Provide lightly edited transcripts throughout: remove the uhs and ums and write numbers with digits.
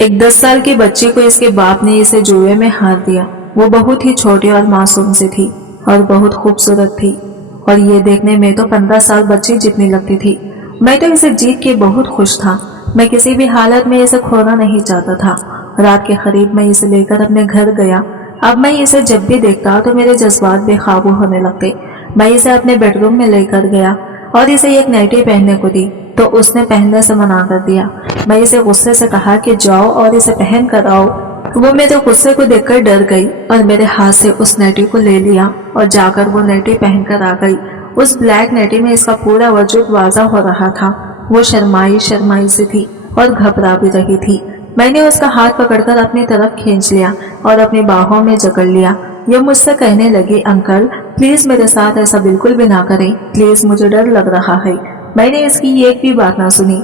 एक 10 साल की बच्ची को इसके बाप ने इसे जुए में हार दिया। वो बहुत ही छोटी और मासूम सी थी और बहुत खूबसूरत थी और ये देखने में तो 15 साल बच्ची जितनी लगती थी। मैं तो इसे जीत के बहुत खुश था। मैं किसी भी हालत में इसे खोना नहीं चाहता था। रात के करीब मैं इसे लेकर अपने घर गया। अब मैं इसे जब भी देखता तो मेरे जज्बात बेकाबू होने लगते। मैं इसे अपने बेडरूम में लेकर गया और इसे एक नाइटी पहनने को दी तो उसने पहनने से मना कर दिया। मैं इसे गुस्से से कहा कि जाओ और इसे पहन कर आओ। वो मेरे गुस्से को देखकर डर गई और मेरे हाथ से उस नाइटी को ले लिया और जाकर वो नाइटी पहन कर आ गई। उस ब्लैक नाइटी में इसका पूरा वजूद वाज़ा हो रहा था। वो शर्माई शर्माई सी थी और घबरा भी रही थी। मैंने उसका हाथ पकड़कर अपनी तरफ खींच लिया और अपनी बाहों में जकड़ लिया। ये मुझसे कहने लगी, अंकल प्लीज मेरे साथ ऐसा बिल्कुल भी ना करें, प्लीज मुझे डर लग रहा है। मैंने इसकी एक भी बात ना सुनी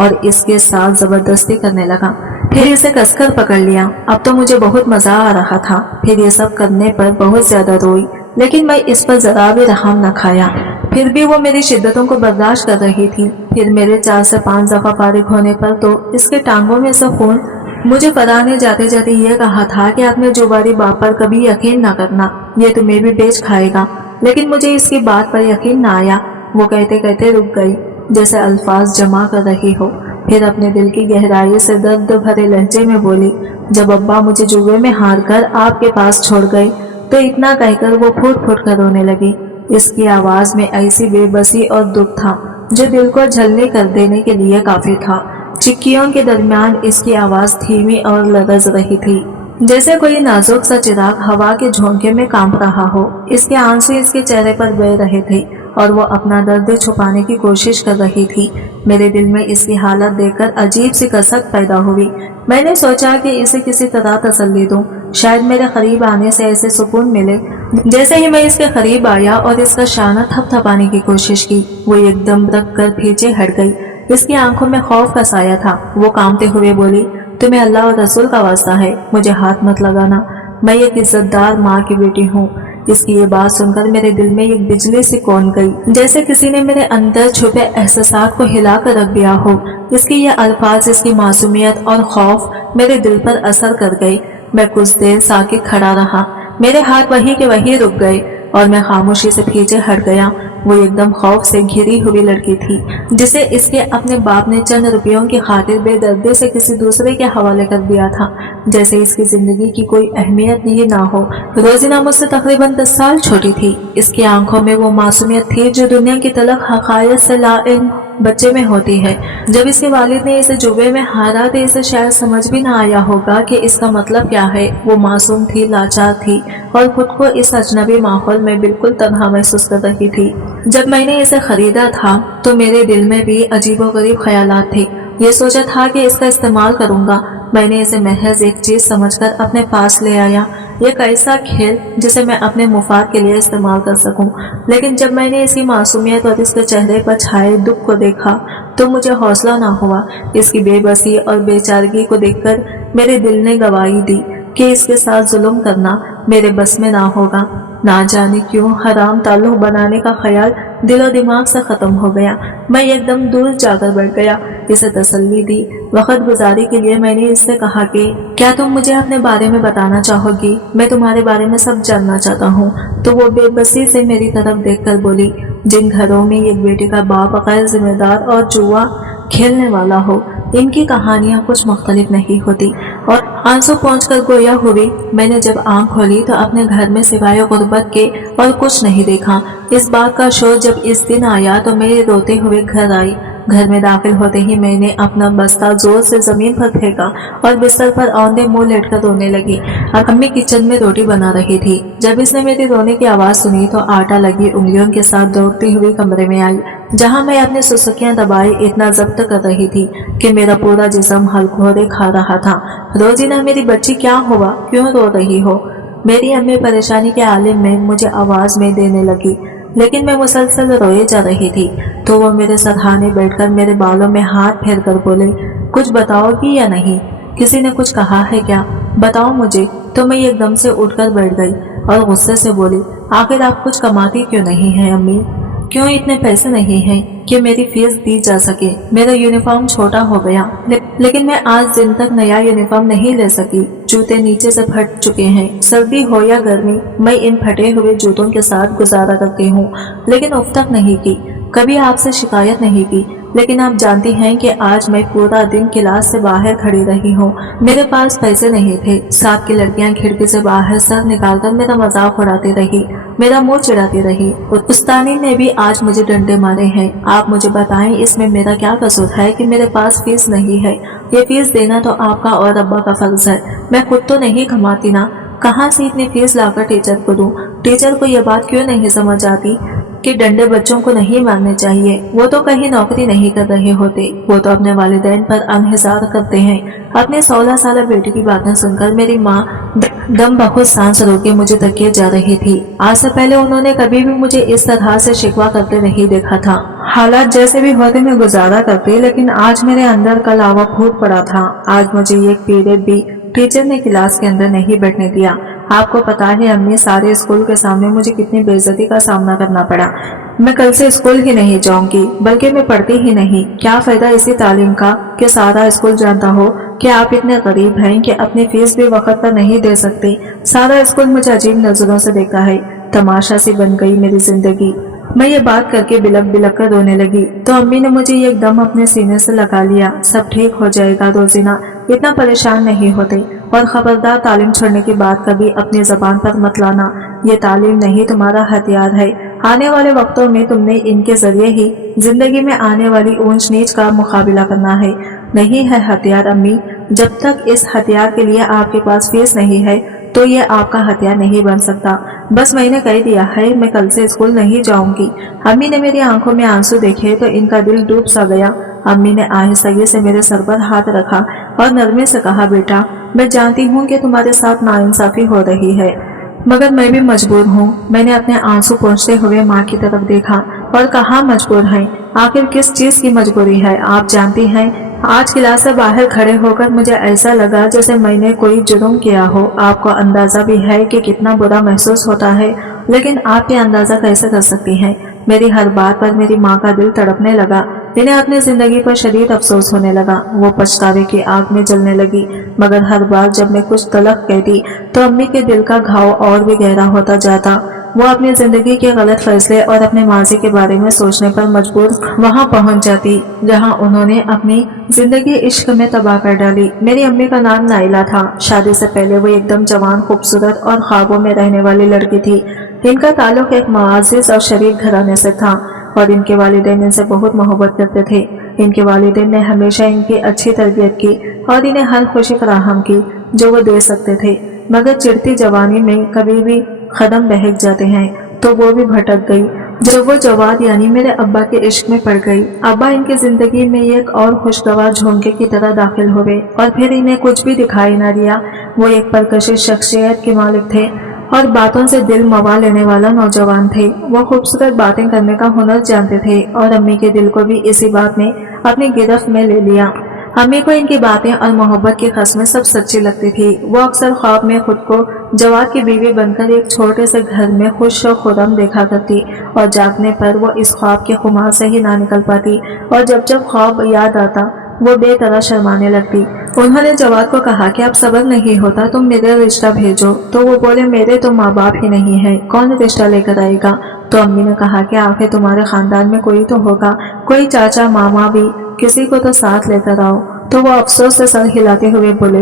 और इसके साथ जबरदस्ती करने लगा। फिर इसे कसकर पकड़ लिया। अब तो मुझे बहुत मजा आ रहा था। फिर ये सब करने पर बहुत ज्यादा रोई, लेकिन मैं इस पर जरा भी रहम न खाया। फिर भी वो मेरी शिद्दतों को बर्दाश्त कर रही थी। फिर मेरे 4 से 5 दफा फारिग होने पर तो इसके टांगों में से खून। मुझे फराह ने जाते जाते ये कहा था कि अपने जुबारी बाप पर कभी यकीन न करना, ये तुम्हें भी बेच खाएगा। लेकिन मुझे इसकी बात पर यकीन न आया। वो कहते कहते रुक गई, जैसे अल्फाज जमा कर रही हो। फिर अपने दिल की गहराई से दर्द भरे लहजे में बोली, जब अब्बा मुझे जुए में हार कर आपके पास छोड़ गए तो इतना कहकर वो फूट फूट कर रोने लगी। इसकी आवाज में ऐसी बेबसी और दुख था जो दिल को झल्ले कर देने के लिए काफी था। चिक्कियों के दरमियान इसकी आवाज धीमी और लरज रही थी, जैसे कोई नाजुक सा चिराग हवा के झोंके में कांप रहा हो। इसके आंसू इसके चेहरे पर बह रहे थे और वो अपना दर्द छुपाने की कोशिश कर रही थी। मेरे दिल में इसकी हालत देखकर अजीब सी कसक पैदा हुई। मैंने सोचा कि इसे किसी तरह तसल्ली दूं, शायद मेरे करीब आने से ऐसे सुकून मिले। जैसे ही मैं इसके करीब आया और इसका शाना थपथपाने की कोशिश की, वो एकदम रख कर पीछे हट गई। इसकी आंखों में खौफ का साया था। वो कांपते हुए बोली, तुम्हें अल्लाह और रसूल का वास्ता है, मुझे हाथ मत लगाना, मैं एक इज्जतदार माँ की बेटी हूँ। इसकी ये बात सुनकर मेरे दिल में एक बिजली सी कौन गई, जैसे किसी ने मेरे अंदर छुपे एहसासात को हिला कर रख दिया हो। इसके ये अल्फाज, इसकी मासूमियत और खौफ मेरे दिल पर असर कर गए। मैं कुछ देर साकित खड़ा रहा। मेरे हाथ वही के वही रुक गए और मैं खामोशी से पीछे हट गया। वो एकदम खौफ से घिरी हुई लड़की थी, जिसे इसके अपने बाप ने चंद रुपयों की खातिर बेदर्दी से किसी दूसरे के हवाले कर दिया था, जैसे इसकी जिंदगी की कोई अहमियत ही ना हो। रोजीना मुझसे तकरीबन 10 साल छोटी थी। इसकी आंखों में वो मासूमियत थी जो दुनिया की तलख हकायत से लाइल्म बच्चे में होती है। जब इसके वालिद ने इसे जुए में हारा तो इसे शायद समझ भी ना आया होगा कि इसका मतलब क्या है। वो मासूम थी, लाचार थी और खुद को इस अजनबी माहौल में बिल्कुल तन्हा महसूस कर रही थी। जब मैंने इसे खरीदा था तो मेरे दिल में भी अजीबोगरीब ख्यालात थे। ये सोचा था कि इसका इस्तेमाल करूंगा। मैंने इसे महज एक चीज समझकर अपने पास ले आया, एक ऐसा खेल जिसे मैं अपने मुफाद के लिए इस्तेमाल कर सकूं। लेकिन जब मैंने इसकी मासूमियत और इसके चेहरे पर छाए दुख को देखा तो मुझे हौसला ना हुआ। इसकी बेबसी और बेचारगी को देखकर मेरे दिल ने गवाही दी कि इसके साथ जुल्म करना मेरे बस में ना होगा। ना जाने क्यों हराम ताल्लुक बनाने का ख्याल दिलो दिमाग से खत्म हो गया। मैं एकदम दूर जाकर बैठ गया, इसे तसल्ली दी। वक्त गुजारी के लिए मैंने इससे कहा कि क्या तुम मुझे अपने बारे में बताना चाहोगी, मैं तुम्हारे बारे में सब जानना चाहता हूँ। तो वो बेबसी से मेरी तरफ देखकर बोली, जिन घरों में एक बेटी का बाप गैर जिम्मेदार और जुआ खेलने वाला हो, इनकी कहानियां कुछ मुख्तलिफ नहीं होती। और आंसू पहुंचकर गोया हुई। मैंने जब आंख खोली तो अपने घर में सिवाय गुर्बत के और कुछ नहीं देखा। इस बात का शोर जब इस दिन आया तो मैं रोते हुए घर आई। घर में दाखिल होते ही मैंने अपना बस्ता जोर से जमीन पर फेंका और बिस्तर पर औंधे मुंह लेटकर रोने लगी। अम्मी किचन में रोटी बना रही थी। जब इसने मेरी रोने की आवाज सुनी तो आटा लगी उंगलियों के साथ दौड़ती हुई कमरे में आई, जहां मैं अपनी सुसुकियां दबाए इतना जब्त कर रही थी कि मेरा पूरा जिस्म हलकोरे खा रहा था। रोजीना मेरी बच्ची, क्या हुआ, क्यों रो रही हो? मेरी अम्मी परेशानी के आलिम में मुझे आवाज में देने लगी, लेकिन मैं मुसलसल रोए जा रही थी। तो वो मेरे सरहाने बैठकर मेरे बालों में हाथ फेर कर बोले, कुछ बताओगी या नहीं? किसी ने कुछ कहा है क्या? बताओ मुझे। तो मैं एकदम से उठकर बैठ गई और गुस्से से बोली, आखिर आप कुछ कमाती क्यों नहीं हैं अम्मी? क्यों इतने पैसे नहीं हैं? कि मेरी फीस दी जा सके। मेरा यूनिफॉर्म छोटा हो गया, लेकिन मैं आज दिन तक नया यूनिफॉर्म नहीं ले सकी। जूते नीचे से फट चुके हैं। सर्दी हो या गर्मी, मैं इन फटे हुए जूतों के साथ गुजारा करती हूँ, लेकिन उफ तक नहीं की। कभी आपसे शिकायत नहीं की, लेकिन आप जानती हैं कि आज मैं पूरा दिन क्लास से बाहर खड़ी रही हूँ। मेरे पास पैसे नहीं थे। साथ की लड़कियां खिड़की से बाहर सर निकालकर मेरा मजाक उड़ाती रही, मेरा मुंह चिढ़ाती रही। उस्तानी ने भी आज मुझे डंडे मारे हैं। आप मुझे बताएं, इसमें मेरा क्या कसूर है कि मेरे पास फीस नहीं है? ये फीस देना तो आपका और अब्बा का फर्ज है। मैं खुद तो नहीं कमाती ना, कहाँ से इतनी फीस लाकर टीचर को दूं? टीचर को ये बात क्यों नहीं समझ आती कि डंडे बच्चों को नहीं मारने चाहिए? वो तो कहीं नौकरी नहीं कर रहे होते, वो तो अपने वालिदैन पर अनहिसार करते हैं। अपने 16 साल बेटी की बातें सुनकर मेरी माँ दम बहुत सांस रोके मुझे तकिए जा रही थी। आज से पहले उन्होंने कभी भी मुझे इस तरह से शिकवा करते नहीं देखा था। हालात जैसे भी होते मैं गुजारा करती, लेकिन आज मेरे अंदर का लावा फूट पड़ा था। आज मुझे एक पीरियड भी टीचर ने क्लास के अंदर नहीं बैठने दिया। आपको पता है अम्मी, सारे स्कूल के सामने मुझे कितनी बेइज्जती का सामना करना पड़ा। मैं कल से स्कूल ही नहीं जाऊंगी, बल्कि मैं पढ़ती ही नहीं। क्या फायदा इसी तालीम का कि सारा स्कूल जानता हो कि आप इतने गरीब हैं कि अपनी फीस भी वक्त पर नहीं दे सकते। सारा स्कूल मुझे अजीब नजरों से देखता है। तमाशा सी बन गई मेरी जिंदगी। मैं ये बात करके बिलक बिलक कर रोने लगी तो अम्मी ने मुझे एकदम अपने सीने से लगा लिया। सब ठीक हो जाएगा रोजीना, इतना परेशान नहीं होते, और खबरदार तालीम छोड़ने की बात कभी अपनी जबान पर मत लाना। ये तालीम नहीं, तुम्हारा हथियार है। आने वाले वक्तों में तुमने इनके जरिए ही जिंदगी में आने वाली ऊंच नीच का मुकाबला करना है। नहीं है हथियार अम्मी, जब तक इस हथियार के लिए आपके पास फीस नहीं है तो ये आपका हथियार नहीं बन सकता। बस मैंने कह दिया है, मैं कल से स्कूल नहीं जाऊंगी। अम्मी ने मेरी आंखों में आंसू देखे तो इनका दिल डूब सा गया। अम्मी ने आहिस्ता से मेरे सर पर हाथ रखा और नरमी से कहा, बेटा मैं जानती हूँ कि तुम्हारे साथ नाइंसाफी हो रही है, मगर मैं भी मजबूर हूँ। मैंने अपने आंसू पोंछते हुए माँ की तरफ देखा और कहा, मजबूर है? आखिर किस चीज की मजबूरी है? आप जानती हैं, आज क्लास से बाहर खड़े होकर मुझे ऐसा लगा जैसे मैंने कोई जुर्म किया हो। आपको अंदाजा भी है कि कितना बुरा महसूस होता है, लेकिन आप ये अंदाजा कैसे कर सकती हैं? मेरी हर बात पर मेरी माँ का दिल तड़पने लगा। इन्हें अपनी जिंदगी पर शदीद अफसोस होने लगा। वो पछतावे की आग में जलने लगी, मगर हर बार जब मैं कुछ तलख कहती तो अम्मी के दिल का घाव और भी गहरा होता जाता। वो अपनी जिंदगी के गलत फैसले और अपने माजी के बारे में सोचने पर मजबूर वहां पहुंच जाती जहां उन्होंने अपनी जिंदगी इश्क में तबाह कर डाली। मेरी अम्मी का नाम नाइला था। शादी से पहले वो एकदम जवान, खूबसूरत और ख्वाबों में रहने वाली लड़की थी। इनका ताल्लुक एक मुआज़्ज़िज़ और शरीफ घराने से था और इनके वालिदैन इनसे बहुत मोहब्बत करते थे। इनके वालिदैन ने हमेशा इनकी अच्छी तरबियत की और इन्हें हर खुशी फराहम की जो वो दे सकते थे, मगर चिढ़ती जवानी में कभी भी कदम बहक जाते हैं तो वो भी भटक गई जब वो जवाद यानी मेरे अब्बा के इश्क में पड़ गई। अब्बा इनकी जिंदगी में एक और खुशगवार झोंके की तरह दाखिल हुए और फिर इन्हें कुछ भी दिखाई न दिया। वो एक परकशिश शख्सियत के मालिक थे और बातों से दिल मवा लेने वाला नौजवान थे। वो खूबसूरत बातें करने का हुनर जानते थे और अम्मी के दिल को भी इसी बात ने अपनी गिरफ्त में ले लिया। अम्मी को इनकी बातें और मोहब्बत की कस्में सब सच्ची लगती थी। वो अक्सर ख्वाब में खुद को जवाद की बीवी बनकर एक छोटे से घर में खुश और खुर्रम देखा करती और जागने पर वो इस ख्वाब के खुमार से ही ना निकल पाती और जब जब ख्वाब याद आता वो बेतरह शर्माने लगती। उन्होंने जवाद को कहा कि अब सब्र नहीं होता, तुम मेरा रिश्ता भेजो। तो वो बोले, मेरे तो माँ बाप ही नहीं है, कौन रिश्ता लेकर आएगा? तो अम्मी ने कहा कि आखिर तुम्हारे खानदान में कोई तो होगा, कोई चाचा मामा भी, किसी को तो साथ लेकर आओ। तो वो अफसोस से सर हिलाते हुए बोले,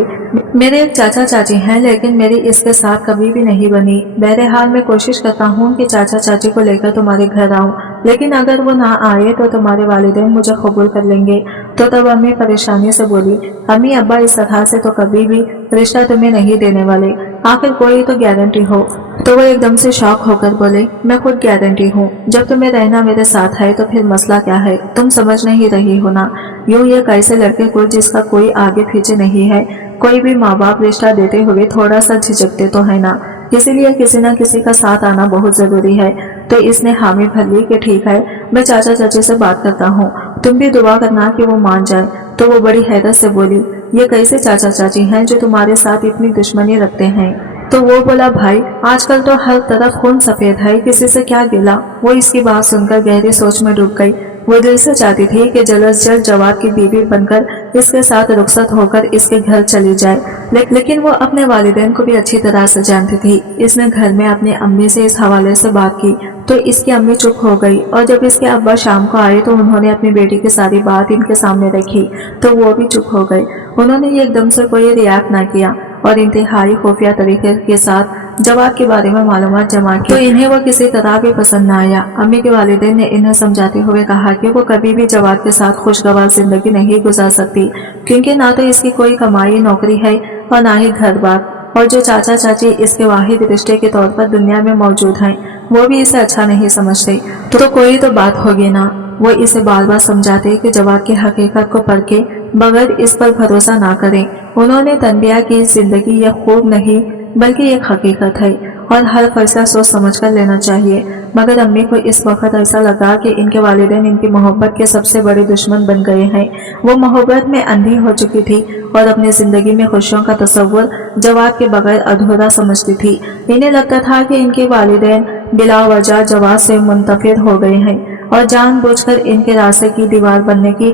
मेरे एक चाचा चाची हैं, लेकिन मेरी इसके साथ कभी भी नहीं बनी। बहरहाल मैं कोशिश करता हूँ कि चाचा चाची को लेकर तुम्हारे घर आऊँ, लेकिन अगर वो ना आए तो तुम्हारे वालिदैन मुझे कबूल कर लेंगे। तो तब अम्मी परेशानी से बोली, अम्मी अब्बा इस तरह से तो कभी भी रिश्ता तुम्हें नहीं देने वाले, आखिर कोई तो गारंटी हो। तो वो एकदम से शॉक होकर बोले, मैं खुद गारंटी हूँ। जब तुम्हें रहना मेरे साथ है तो फिर मसला क्या है? तुम समझ नहीं रही हो ना? यूं ये कैसे लड़के को जिसका कोई आगे पीछे नहीं है, कोई भी माँ बाप रिश्ता देते हुए थोड़ा सा झिझकते तो है ना, इसीलिए किसी न किसी का साथ आना बहुत जरूरी है। तो इसने हामी भर ली कि ठीक है, मैं चाचा चाची से बात करता हूँ, तुम भी दुआ करना कि वो मान जाए। तो वो बड़ी हैरत से बोली, ये कैसे चाचा चाची हैं जो तुम्हारे साथ इतनी दुश्मनी रखते हैं? तो वो बोला, भाई आजकल तो हर तरफ खून सफेद है, किसी से क्या गिला। वो इसकी बात सुनकर गहरी सोच में डूब गई। वो दिल से चाहती थी कि जल्द से जल्द जवाद की बीवी बनकर इसके साथ रुखसत होकर इसके घर चली जाए, लेकिन वो अपने वालिदैन को भी अच्छी तरह से जानती थी। इसने घर में अपनी अम्मी से इस हवाले से बात की तो इसकी अम्मी चुप हो गई, और जब इसके अब्बा शाम को आए तो उन्होंने अपनी बेटी की सारी बात इनके सामने रखी तो वो भी चुप हो गए। उन्होंने एकदम से कोई रिएक्ट ना किया और इंतहाई खुफिया तरीके के साथ जवाब के बारे में मालूमात जमा की, तो इन्हें वो किसी तरह भी पसंद न आया। अम्मी के वालिदैन ने इन्हें समझाते हुए कहा कि वो कभी भी जवाब के साथ खुशगवार जिंदगी नहीं गुजार सकती, क्योंकि ना तो इसकी कोई कमाई नौकरी है और ना ही घर बार, और जो चाचा चाची इसके वाहिद रिश्ते के तौर पर दुनिया में मौजूद हैं वो भी इसे अच्छा नहीं समझते। तो कोई तो बात होगी ना। वो इसे बार बार समझाते कि जवाब की हकीकत को पढ़ के बगैर इस पर भरोसा ना करें। उन्होंने तनबिया की जिंदगी यह खूब नहीं बल्कि एक हकीकत है और हर फैसला सोच समझ कर लेना चाहिए। मगर अम्मी को इस वक्त ऐसा लगा कि इनके वालिदैन इनकी मोहब्बत के सबसे बड़े दुश्मन बन गए हैं। वो मोहब्बत में अंधी हो चुकी थी और अपनी जिंदगी में खुशियों का तस्वुर जवाब के बगैर अधूरा समझती थी। इन्हें लगता था कि इनके वालिदैन बिला वजह जवाब से मुंतफिर हो गए हैं और जानबूझकर इनके रास्ते की दीवार बनने की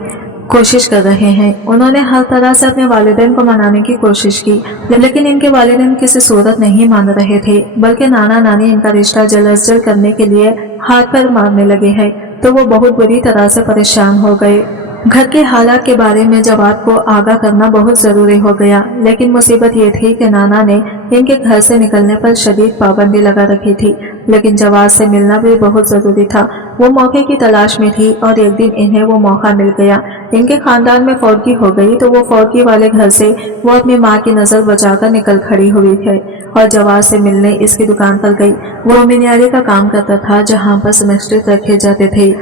कोशिश कर रहे हैं। उन्होंने हर तरह से अपने वालिदैन को मनाने की कोशिश की, लेकिन इनके वालिदैन किसी सूरत नहीं मान रहे थे, बल्कि नाना नानी इनका रिश्ता जल्द से जल्द करने के लिए हाथ पर मारने लगे हैं। तो वो बहुत बुरी तरह से परेशान हो गए। घर के हालात के बारे में जवाब को आगाह करना बहुत जरूरी हो गया, लेकिन मुसीबत ये थी कि नाना ने इनके घर से निकलने पर शदीद पाबंदी लगा रखी थी, लेकिन जवाब से मिलना भी बहुत जरूरी था। वो मौके की तलाश में थी और एक दिन इन्हें वो मौका मिल गया। इनके खानदान में फौरगी हो गई तो वो फौरगी वाले घर से वो अपनी माँ की नजर बचाकर निकल खड़ी हुई है और जवाब से मिलने इसकी दुकान पर गई। वो मिनियारी का काम करता था जहाँ पर सेमेस्टर रखे जाते थे।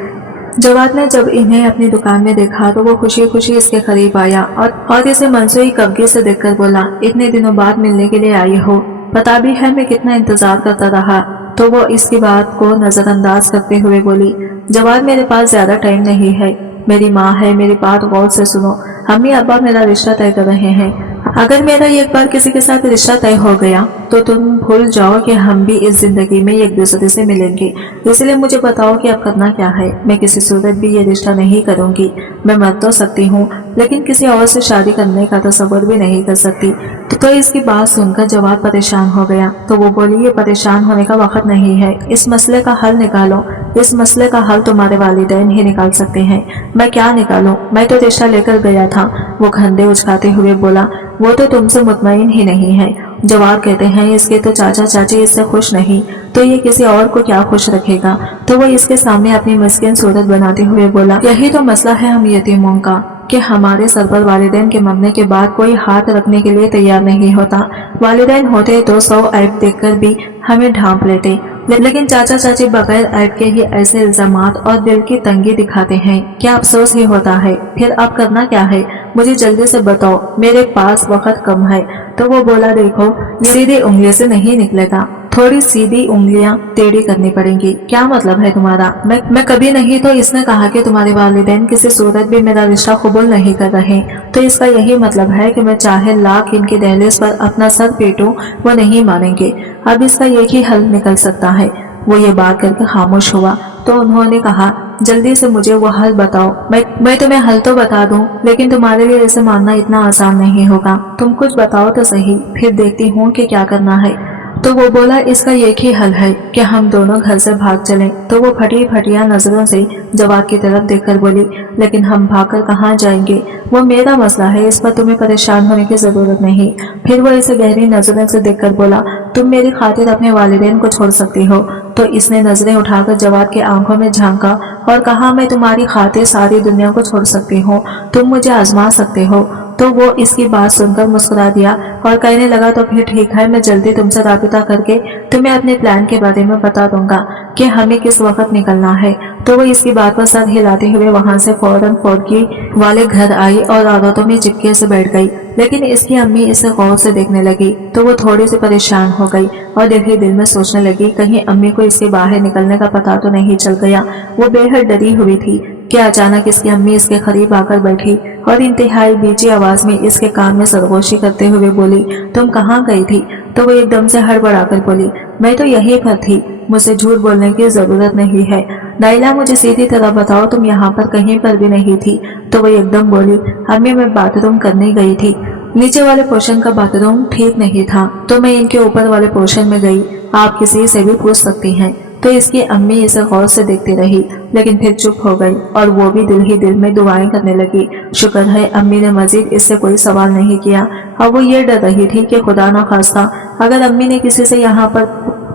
जवाद ने जब इन्हें अपनी दुकान में देखा तो वो खुशी खुशी इसके करीब आया और इसे मनसूई कब्जे से देखकर बोला, इतने दिनों बाद मिलने के लिए आई हो, पता भी है मैं कितना इंतजार करता रहा। तो वो इसकी बात को नजरअंदाज करते हुए बोली, जवाद मेरे पास ज्यादा टाइम नहीं है, मेरी माँ है, मेरी बात गौर से सुनो। अम्मी अब्बा मेरा रिश्ता तय कर रहे हैं। अगर मेरा एक बार किसी के साथ रिश्ता तय हो गया तो तुम भूल जाओ कि हम भी इस जिंदगी में एक दूसरे से मिलेंगे। इसलिए मुझे बताओ कि अब करना क्या है। मैं किसी सूरत भी ये रिश्ता नहीं करूंगी। मैं मर तो सकती हूँ लेकिन किसी और से शादी करने का तसव्वुर भी नहीं कर सकती। तो इसकी बात सुनकर जवाब परेशान हो गया। तो वो बोली, ये परेशान होने का वक्त नहीं है, इस मसले का हल निकालो। इस मसले का हल तुम्हारे वालिदैन ही निकाल सकते हैं। मैं क्या निकालूं? मैं तो रिश्ता लेकर गया था। वो घंटे उचकाते हुए बोला, वो तो तुमसे मुतमईन ही नहीं है। जवाब कहते हैं, इसके तो चाचा चाची इससे खुश नहीं तो ये किसी और को क्या खुश रखेगा। तो वो इसके सामने अपनी मस्किन सूरत बनाते हुए बोला, यही तो मसला है हम यतीमों का कि हमारे सर पर वालिदैन के मरने के बाद कोई हाथ रखने के लिए तैयार नहीं होता। वालिदैन होते तो 100 ऐब देखकर भी हमें ढांप लेते, लेकिन चाचा चाची बगैर ऐब के ही ऐसे इल्जामात और दिल की तंगी दिखाते हैं। क्या अफसोस ही होता है। फिर अब करना क्या है, मुझे जल्दी से बताओ, मेरे पास वक्त कम है। तो वो बोला, देखो सीधी उंगली से नहीं निकलेगा, थोड़ी सीधी उंगलियां टेढ़ी करनी पड़ेंगी। क्या मतलब है तुम्हारा? मैं कभी नहीं। तो इसने कहा कि तुम्हारे वालिदैन किसी सूरत भी मेरा रिश्ता कबूल नहीं कर रहे, तो इसका यही मतलब है कि मैं चाहे लाख इनकी दहलीज पर अपना सर पीटूं वो नहीं मानेंगे। अब इसका एक ही हल निकल सकता है। वो ये बात करके खामोश हुआ। तो उन्होंने कहा, जल्दी से मुझे वो हल बताओ। मैं तुम्हें हल तो बता दूं, लेकिन तुम्हारे लिए इसे मानना इतना आसान नहीं होगा। तुम कुछ बताओ तो सही, फिर देखती हूँ कि क्या करना है। तो वो बोला, इसका एक ही हल है कि हम दोनों घर से भाग चलें। तो वो फटी फटिया नजरों से जवाब की तरफ देखकर बोली, लेकिन हम भागकर कहाँ जाएंगे? वो मेरा मसला है, इस पर तुम्हें परेशान होने की जरूरत नहीं। फिर वो इसे गहरी नजरों से देखकर बोला, तुम मेरी खातिर अपने वालिदैन को छोड़ सकती हो। तो इसने नजरें उठाकर जवाब की आंखों में झांका और कहा, मैं तुम्हारी खातिर सारी दुनिया को छोड़ सकती हूँ, तुम मुझे आजमा सकते हो। तो वो इसकी बात सुनकर मुस्कुरा दिया और कहने लगा, तो फिर ठीक है, मैं जल्दी तुमसे राबिता करके तुम्हें अपने प्लान के बारे में बता दूंगा कि हमें किस वक्त निकलना है। तो वो इसकी बात पर सर हिलाते हुए वहां से फौरन फौरगी वाले घर आई और औरतों में चिपके से बैठ गई। लेकिन इसकी अम्मी इसे गौर से देखने लगी तो वो थोड़ी सी परेशान हो गई और दिल ही दिल में सोचने लगी, कहीं अम्मी को इसके बाहर निकलने का पता तो नहीं चल गया। वो बेहद डरी हुई थी कि अचानक इसकी अम्मी इसके करीब आकर बैठी और इंतहाई बीची आवाज में इसके कान में सरगोशी करते हुए बोली, तुम कहाँ गई थी? तो वो एकदम से हड़बड़ाकर बोली, मैं तो यहीं पर थी, मुझसे झूठ बोलने की जरूरत नहीं है। नाइला मुझे सीधी तरह बताओ तुम यहाँ पर कहीं पर भी नहीं थी। तो वो एकदम बोली, अम्मी मैं बाथरूम करने गई थी, नीचे वाले पोर्शन का बाथरूम ठीक नहीं था तो मैं इनके ऊपर वाले पोर्शन में गई, आप किसी से भी पूछ सकती हैं। तो इसकी अम्मी इसे गौर से देखती रही लेकिन फिर चुप हो गई और वो भी दिल ही दिल में दुआएं करने लगी। शुक्र है अम्मी ने मजीद इससे कोई सवाल नहीं किया। अब वो ये डर रही थी कि खुदा न खास्ता अगर अम्मी ने किसी से यहाँ पर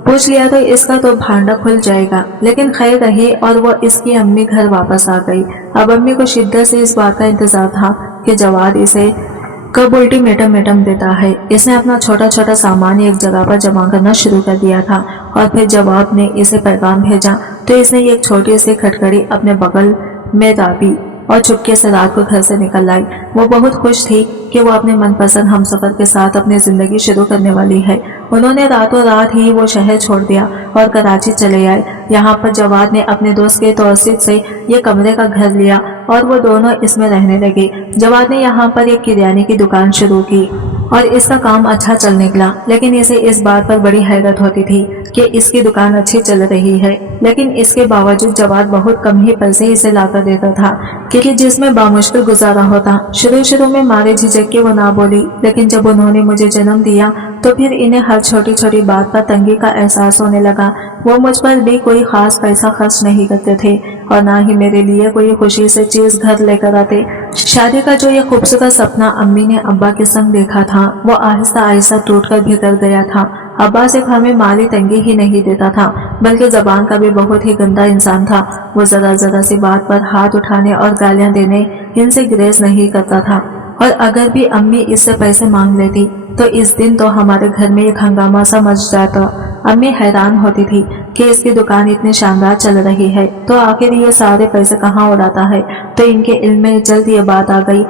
पूछ लिया तो इसका तो भांडा खुल जाएगा। लेकिन खैर रही और वो इसकी अम्मी घर वापस आ गई। अब अम्मी को शिद्दत से इस बात का इंतजार था कि जवाद इसे कब अल्टीमेटम देता है। इसने अपना छोटा छोटा सामान एक जगह पर जमा करना शुरू कर दिया था और फिर जवाब ने इसे पैगाम भेजा तो इसने एक छोटी सी खटखड़ी अपने बगल में दाबी और चुपके से रात को घर से निकल आई। वो बहुत खुश थी कि वो अपने मनपसंद हमसफर के साथ अपनी जिंदगी शुरू करने वाली है। उन्होंने रातों रात ही वो शहर छोड़ दिया और कराची चले आए। यहाँ पर जवाद ने अपने दोस्त के तौसीफ से ये कमरे का घर लिया और वो दोनों इसमें रहने लगे। जवाद ने यहाँ पर एक किराने की दुकान शुरू की और इसका काम अच्छा चल निकला, लेकिन इसे इस बात पर बड़ी हैरत होती थी कि इसकी दुकान अच्छी चल रही है, लेकिन इसके बावजूद जवाद बहुत कम ही पैसे इसे लाकर देता था कि जिसमें बामुश्किल गुजारा होता। शुरू में मारे झिझक के वो ना बोली, लेकिन जब उन्होंने मुझे जन्म दिया तो फिर इन्हें हर छोटी छोटी बात पर तंगी का एहसास होने लगा। वो मुझ पर भी कोई खास पैसा खर्च नहीं करते थे और ना ही मेरे लिए कोई खुशी से चीज घर लेकर आते। शादी का जो ये खूबसूरत सपना अम्मी ने अब्बा के संग देखा था वो आहिस्ता आहिस्ता टूटकर बिखर गया था। अब्बा सिर्फ हमें माली तंगी ही नहीं देता था बल्कि जबान का भी बहुत ही गंदा इंसान था। वो जरा जरा सी बात पर हाथ उठाने और गालियां देने इनसे ग्रेज नहीं करता था और अगर भी अम्मी इससे पैसे मांग लेती तो इस दिन तो हमारे घर में एक हंगामा सा मच जाता। अम्मी हैरान होती थी कि इसकी दुकान इतनी शानदार चल रही है तो आखिर ये सारे पैसे कहाँ उड़ाता है। तो इनके इल्म में जल्द ये बात आ गई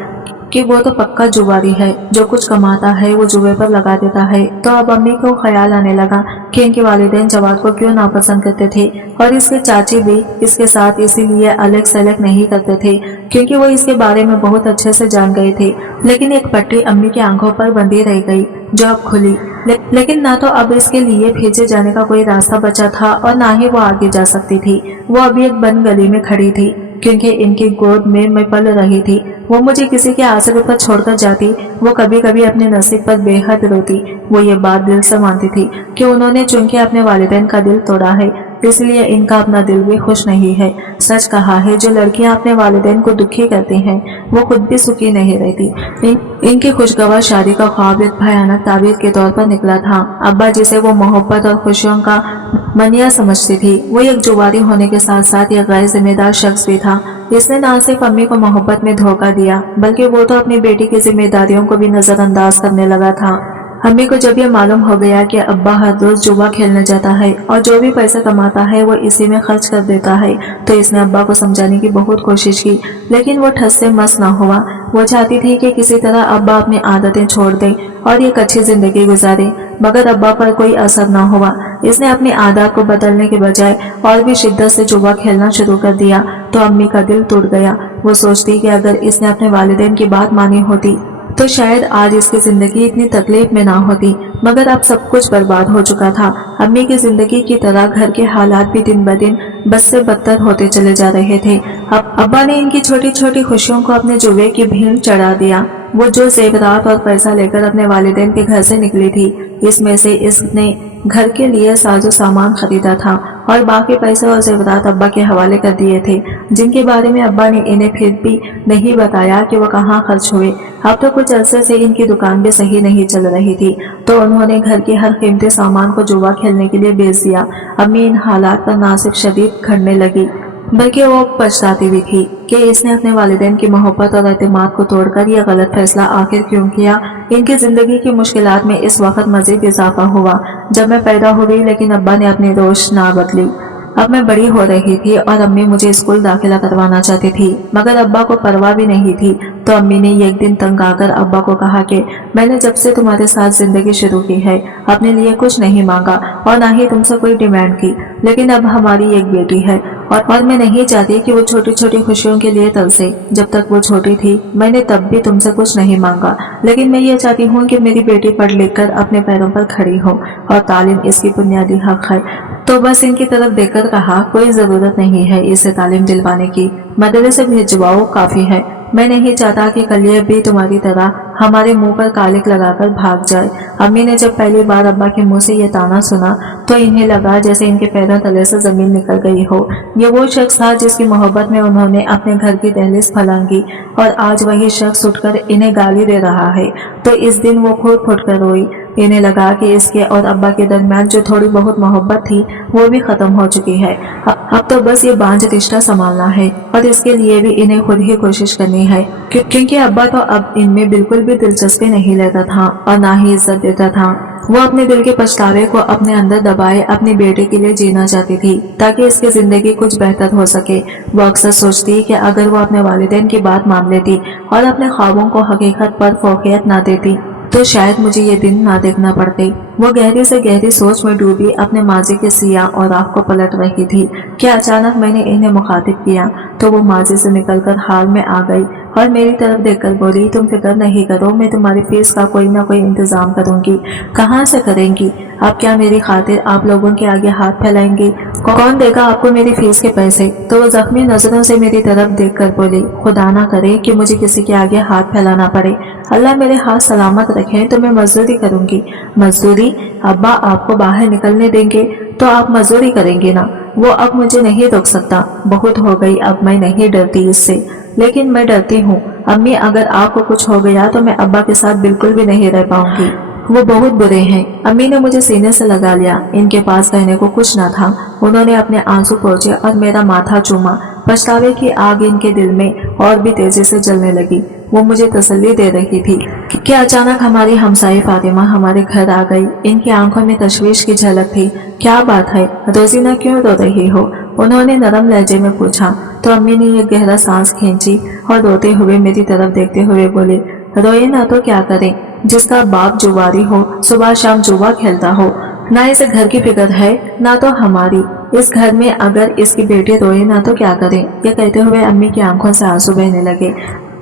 कि वो तो पक्का जुआरी है, जो कुछ कमाता है वो जुए पर लगा देता है। तो अब अम्मी को ख्याल आने लगा कि इनके वालिदैन जवाद को क्यों नापसंद करते थे और इसके चाची भी इसके साथ इसीलिए अलग सलग नहीं करते थे क्योंकि वो इसके बारे में बहुत अच्छे से जान गए थे। लेकिन एक पट्टी अम्मी की आंखों पर बंधी रह गई जो अब खुली, लेकिन ना तो अब इसके लिए भेजे जाने का कोई रास्ता बचा था और ना ही वो आगे जा सकती थी। वो अभी एक बंद गली में खड़ी थी क्योंकि इनकी गोद में मैं पल रही थी। वो मुझे किसी के आसरे पर छोड़कर जाती। वो कभी कभी अपने नसीब पर बेहद रोती। वो ये बात दिल से मानती थी कि उन्होंने चूंकि अपने वालिदैन का दिल तोड़ा है इसलिए इनका अपना दिल भी खुश नहीं है। सच कहा है, जो लड़कियां अपने वालिदैन को दुखी करती हैं वो खुद भी सुखी नहीं रहती। इनकी खुशगवार शादी का ख्वाब एक भयानक ताबीर के तौर पर निकला था। अब्बा जिसे वो मोहब्बत और खुशियों का मनिया समझती थी वो एक जुआरी होने के साथ साथ एक गैर जिम्मेदार शख्स भी था। इसने ना सिर्फ अम्मी को मोहब्बत में धोखा दिया बल्कि वो तो अपनी बेटी की जिम्मेदारियों को भी नजरअंदाज करने लगा था। अम्मी को जब ये मालूम हो गया कि अब्बा हर रोज जुआ खेलने जाता है और जो भी पैसा कमाता है वो इसी में खर्च कर देता है तो इसने अब्बा को समझाने की बहुत कोशिश की, लेकिन वो ठस से मस ना हुआ। वो चाहती थी कि किसी तरह अब्बा अपनी आदतें छोड़ दे और एक अच्छी जिंदगी गुजारे, मगर अब्बा पर कोई असर ना हुआ। इसने अपनी आदत को बदलने के बजाय और भी शिद्दत से जुआ खेलना शुरू कर दिया तो अम्मी का दिल टूट गया। वो सोचती कि अगर इसने अपने वालिदैन की बात मानी होती तो शायद आज इसकी जिंदगी इतनी तकलीफ में ना होती, मगर अब सब कुछ बर्बाद हो चुका था। अम्मी की जिंदगी की तरह घर के हालात भी दिन ब दिन बद से बदतर होते चले जा रहे थे। अब अब्बा ने इनकी छोटी छोटी खुशियों को अपने जुए की भीड़ चढ़ा दिया। वो जो जेवरात और पैसा लेकर अपने वालिदैन के घर से निकली थी इसमें से इसने घर के लिए साजो सामान खरीदा था और बाकी पैसे और जेवरात अब्बा के हवाले कर दिए थे, जिनके बारे में अब्बा ने इन्हें फिर भी नहीं बताया कि वो कहाँ खर्च हुए। अब तो कुछ अरसे से इनकी दुकान भी सही नहीं चल रही थी तो उन्होंने घर के हर कीमती सामान को जुआ खेलने के लिए बेच दिया। अम्मी इन हालात पर ना सिर्फ शदीद खड़ने लगी बल्कि वो पछताती भी थी कि इसने अपने वालिदैन की मोहब्बत और एतमाद को तोड़कर यह गलत फैसला आखिर क्यों किया। इनकी जिंदगी की मुश्किलात में इस वक्त मजीद इजाफा हुआ जब मैं पैदा हो गई, लेकिन अब्बा ने अपनी रोश ना बदली। अब मैं बड़ी हो रही थी और अम्मी मुझे स्कूल दाखिला करवाना चाहती थी, मगर अब्बा को परवाह भी नहीं थी। तो अम्मी ने एक दिन तंग आकर अब्बा को कहा कि मैंने जब से तुम्हारे साथ जिंदगी शुरू की है अपने लिए कुछ नहीं मांगा और ना ही तुमसे कोई डिमांड की, लेकिन अब हमारी एक बेटी है और मैं नहीं चाहती कि वो छोटी छोटी खुशियों के लिए तरसे। जब तक वो छोटी थी मैंने तब भी तुमसे कुछ नहीं मांगा, लेकिन मैं ये चाहती हूँ कि मेरी बेटी पढ़ लिख कर अपने पैरों पर खड़ी हो और तालीम इसकी बुनियादी हक है। तो बस इनकी तरफ देखकर कहा, कोई जरूरत नहीं है इसे तालीम दिलवाने की, मदरसे भिजवाओ काफी है। मैं नहीं चाहता कि कल ये भी तुम्हारी तरह हमारे मुंह पर कालिक लगाकर भाग जाए। अम्मी ने जब पहली बार अब्बा के मुंह से ये ताना सुना तो इन्हें लगा जैसे इनके पैरों तले से जमीन निकल गई हो। ये वो शख्स था जिसकी मोहब्बत में उन्होंने अपने घर की दहलीज फलांगी और आज वही शख्स उठकर इन्हें गाली दे रहा है। तो इस दिन वो फूट फूट कर रोई। इन्हें लगा कि इसके और अब्बा के दरमियान जो थोड़ी बहुत मोहब्बत थी वो भी खत्म हो चुकी है। अब तो बस ये बांझ रिश्ता संभालना है और इसके लिए भी इन्हें खुद ही कोशिश करनी है, क्योंकि अब्बा तो अब इनमें बिल्कुल भी दिलचस्पी नहीं लेता था और ना ही इज्जत देता था। वो अपने दिल के पछतावे को अपने अंदर दबाए अपनी बेटे के लिए जीना चाहती थी ताकि इसकी जिंदगी कुछ बेहतर हो सके। वो अक्सर सोचती कि अगर वो अपने वालिदैन की बात मान लेती और अपने ख्वाबों को हकीकत पर फोकियत ना देती तो शायद मुझे ये दिन ना देखना पड़ते। वो गहरी से गहरी सोच में डूबी अपने माजी के सिया और आँख को पलट रही थी कि अचानक मैंने इन्हें मुखातिब किया तो वो माजी से निकलकर हाल में आ गई और मेरी तरफ देखकर बोली, तुम फिक्र नहीं करो, मैं तुम्हारी फीस का कोई ना कोई इंतजाम करूंगी। कहाँ से करेंगी? आप क्या मेरी खातिर आप लोगों के आगे हाथ फैलाएंगी? कौन देगा आपको मेरी फीस के पैसे? तो वो जख्मी नजरों से मेरी तरफ देखकर बोली, खुदा ना करे कि मुझे किसी के आगे हाथ फैलाना पड़े। अल्लाह मेरे हाथ सलामत रखे तो मैं मजदूरी करूंगी। मजदूरी? अब्बा आपको बाहर निकलने देंगे तो आप मजदूरी करेंगे ना? वो अब मुझे नहीं रोक सकता। बहुत हो गई, अब मैं नहीं डरती इससे, लेकिन मैं डरती हूँ अम्मी, अगर आपको कुछ हो गया तो मैं अब्बा के साथ बिल्कुल भी नहीं रह पाऊंगी। वो बहुत बुरे हैं। अम्मी ने मुझे सीने से लगा लिया। इनके पास कहने को कुछ न था। उन्होंने अपने आंसू पोंछे और मेरा माथा चूमा। पछतावे की आग इनके दिल में और भी तेजी से जलने लगी। वो मुझे तसल्ली दे रही थी कि अचानक हमारी हमसाई फातिमा हमारे घर आ गई। इनकी आंखों में तशवीश की झलक थी। क्या बात है, रोजीना क्यों रो रही हो? उन्होंने नरम लहजे में पूछा। तो अम्मी ने ये गहरा सांस खींची और रोते हुए मेरी तरफ देखते हुए बोले, रोए ना तो क्या करें? जिसका बाप जुवारी हो, सुबह शाम जुआ खेलता हो, ना इसे घर की फिक्र है ना तो हमारी। इस घर में अगर इसकी बेटी रोए ना तो क्या करें? ये कहते हुए अम्मी की आंखों से आंसू बहने लगे।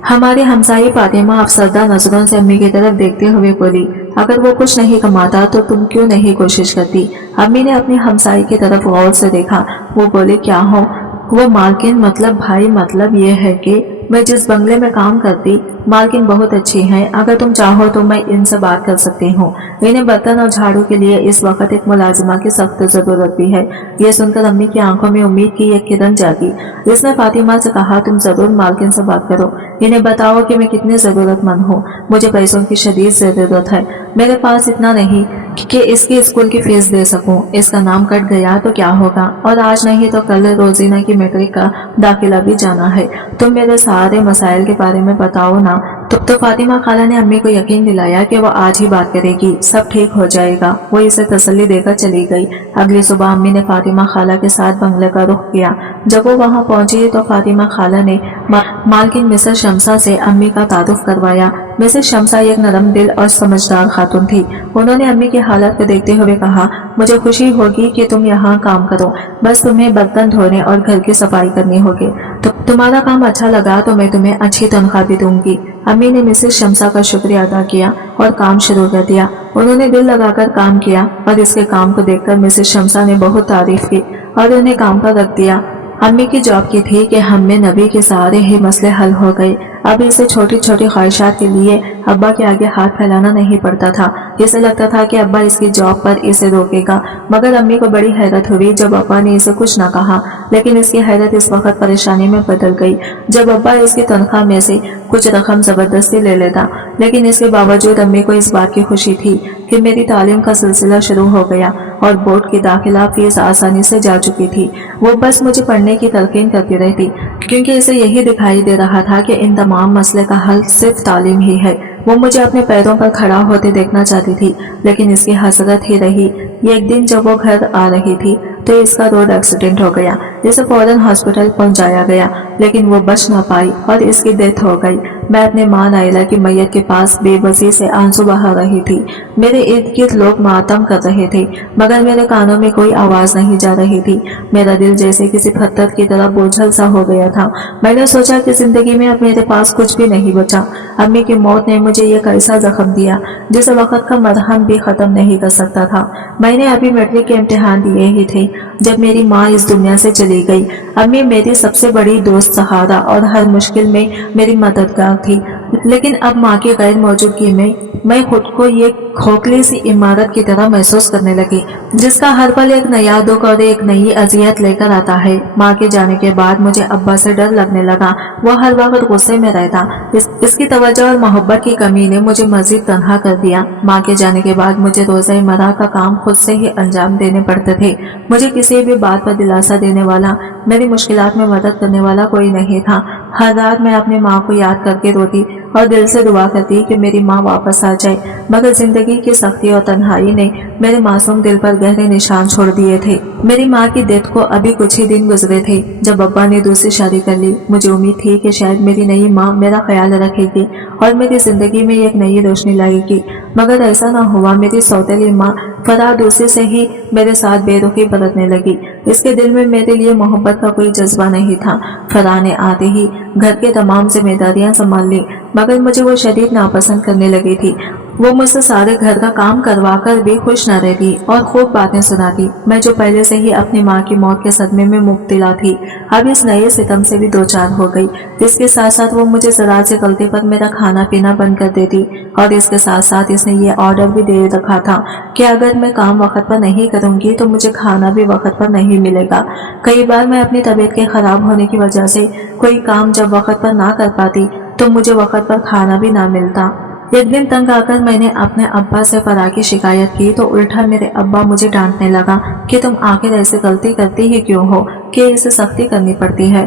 हमारी हमसाई फातिमा अफसरदा नजरों से अम्मी की तरफ देखते हुए बोली, अगर वो कुछ नहीं कमाता तो तुम क्यों नहीं कोशिश करती? अम्मी ने अपनी हमसाई की तरफ गौर से देखा। वो बोले, क्या हो? वो मालकिन मतलब भाई, मतलब ये है कि मैं जिस बंगले में काम करती, मालकिन बहुत अच्छी है। अगर तुम चाहो तो मैं इनसे बात कर सकती हूँ। इन्हें बर्तन और झाड़ू के लिए इस वक्त एक मुलाजिमा की सख्त जरूरत भी है। ये सुनकर अम्मी की आंखों में उम्मीद की एक किरण जागी। इसने फातिमा से कहा, तुम जरूर मालकिन से बात करो, इन्हें बताओ कि मैं कितनी जरूरतमंद हूँ। मुझे पैसों की शदीद जरूरत है। मेरे पास इतना नहीं कि इसकी स्कूल की फीस दे सकूं। इसका नाम कट गया तो क्या होगा? और आज नहीं तो कल रोजीना की मैट्रिक का दाखिला भी जाना है। तुम मेरे सारे मसाइल के बारे में बताओ ना। तो फातिमा खाला ने अम्मी को यकीन दिलाया कि वो आज ही बात करेगी, सब ठीक हो जाएगा। वो इसे तसल्ली देकर चली गई। अगली सुबह अम्मी ने फातिमा खाला के साथ बंगले का रुख किया। जब वो वहाँ पहुंची तो फातिमा खाला ने मालकिन मिसेस शमसा से अम्मी का तारुफ करवाया। मिसेस शमसा एक नरम दिल और समझदार खातून थी। उन्होंने अम्मी की हालत को देखते हुए कहा, मुझे खुशी होगी कि तुम यहाँ काम करो, बस तुम्हें बर्तन धोने और घर की सफाई करनी होगी। तो तुम्हारा काम अच्छा लगा तो मैं तुम्हें अच्छी तनख्वाह भी दूंगी। अम्मी ने मिसेस शमसा का शुक्रिया अदा किया और काम शुरू कर दिया। उन्होंने दिल लगाकर काम किया और इसके काम को देखकर मिसेस शमसा ने बहुत तारीफ की और उन्हें काम पर रख दिया। अम्मी की जॉब की थी कि हम में नबी के सारे ही मसले हल हो गए। अब इसे छोटी छोटी ख्वाहिशात के लिए अब्बा के आगे हाथ फैलाना नहीं पड़ता था। इसे लगता था कि अब्बा इसकी जॉब पर इसे रोकेगा, मगर अम्मी को बड़ी हैरत हुई जब अब्बा ने इसे कुछ न कहा। लेकिन इसकी हैरत इस वक्त परेशानी में बदल गई जब अब्बा इसकी तनख्वाह में से कुछ रकम जबरदस्ती ले लेता। लेकिन इसके बावजूद अम्मी को इस बात की खुशी थी कि मेरी तालीम का सिलसिला शुरू हो गया और बोर्ड की दाखिला फीस आसानी से जा चुकी थी। वो बस मुझे पढ़ने की तलकीन करती रहती, क्योंकि इसे यही दिखाई दे रहा था कि इन तमाम मसले का हल सिर्फ तालीम ही है। वो मुझे अपने पैरों पर खड़ा होते देखना चाहती थी, लेकिन इसकी हसरत ही रही। एक दिन जब वो घर आ रही थी तो इसका रोड एक्सीडेंट हो गया। इसे फौरन हॉस्पिटल पहुंचाया गया, लेकिन वो बच ना पाई और इसकी डेथ हो गई। मैं अपने मां नाइला की मैयत के पास बेबसी से आंसू बहा रही थी। मेरे इर्द गिर्द लोग मातम कर रहे थे, मगर मेरे कानों में कोई आवाज नहीं जा रही थी। मेरा दिल जैसे किसी पत्थर की तरह बोझल सा हो गया था। मैंने सोचा कि जिंदगी में अब मेरे पास कुछ भी नहीं बचा। अम्मी की मौत ने मुझे ये कैसा जख्म दिया जिसे वक्त का मरहम भी खत्म नहीं कर सकता था। मैंने अभी मैट्रिक के इम्तिहान दिए ही थे जब मेरी माँ इस दुनिया से चली गई। अम्मी मेरी सबसे बड़ी दोस्त, सहारा और हर मुश्किल में मेरी मददगार थी, लेकिन अब माँ की गैर मौजूदगी में मैं खुद को ये खोखली सी इमारत की तरह महसूस करने लगी जिसका हर पल एक नया दुख और एक नई अजियत लेकर आता है। माँ के जाने के बाद मुझे अब्बा से डर लगने लगा। वो हर वक्त गुस्से में रहता। इसकी तवज्जो और मोहब्बत की कमी ने मुझे मजीद तन्हा कर दिया। माँ के जाने के बाद मुझे रोज़मर्रा का काम खुद से ही अंजाम देने पड़ते थे। मुझे किसी भी बात पर दिलासा देने वाला, मेरी मुश्किलात में मदद करने वाला कोई नहीं था। हर रात मैं अपनी माँ को याद करके रोती और दिल से दुआ करती कि मेरी माँ वापस आ जाए, मगर जिंदगी की सख्ती और तन्हाई ने मेरे मासूम दिल पर गहरे निशान छोड़ दिए थे। मेरी माँ की डेथ को अभी कुछ ही दिन गुजरे थे जब अब्बा ने दूसरी शादी कर ली। मुझे उम्मीद थी कि शायद मेरी नई माँ मेरा ख्याल रखेगी और मेरी जिंदगी में एक नई रोशनी लाएगी, मगर ऐसा न हुआ। मेरी सौतेली माँ फराह दूसरे से ही मेरे साथ बेरुखी बरतने लगी। इसके दिल में मेरे लिए मोहब्बत का कोई जज्बा नहीं था। फराह ने आते ही घर के तमाम जिम्मेदारियां संभाल ली, मगर मुझे वो शदीद नापसंद करने लगी थी। वो मुझसे सारे घर का काम करवा कर भी खुश न रहती और खूब बातें सुनाती। मैं जो पहले से ही अपनी माँ की मौत के सदमे में मुब्तला थी, अब इस नए सितम से भी दो चार हो गई। इसके साथ साथ वो मुझे जरा से गलती पर मेरा खाना पीना बंद कर देती और इसके साथ साथ इसने ये ऑर्डर भी दे रखा था कि अगर मैं काम वक्त पर नहीं करूंगी तो मुझे खाना भी वक्त पर नहीं मिलेगा। कई बार मैं अपनी तबीयत के खराब होने की वजह से कोई काम जब वक्त पर ना कर पाती तो मुझे वक्त पर खाना भी ना मिलता। एक दिन तंग आकर मैंने अपने अब्बा से फराह की शिकायत की तो उल्टा मेरे अब्बा मुझे डांटने लगा कि तुम आखिर ऐसे गलती करती ही क्यों हो कि इसे सख्ती करनी पड़ती है।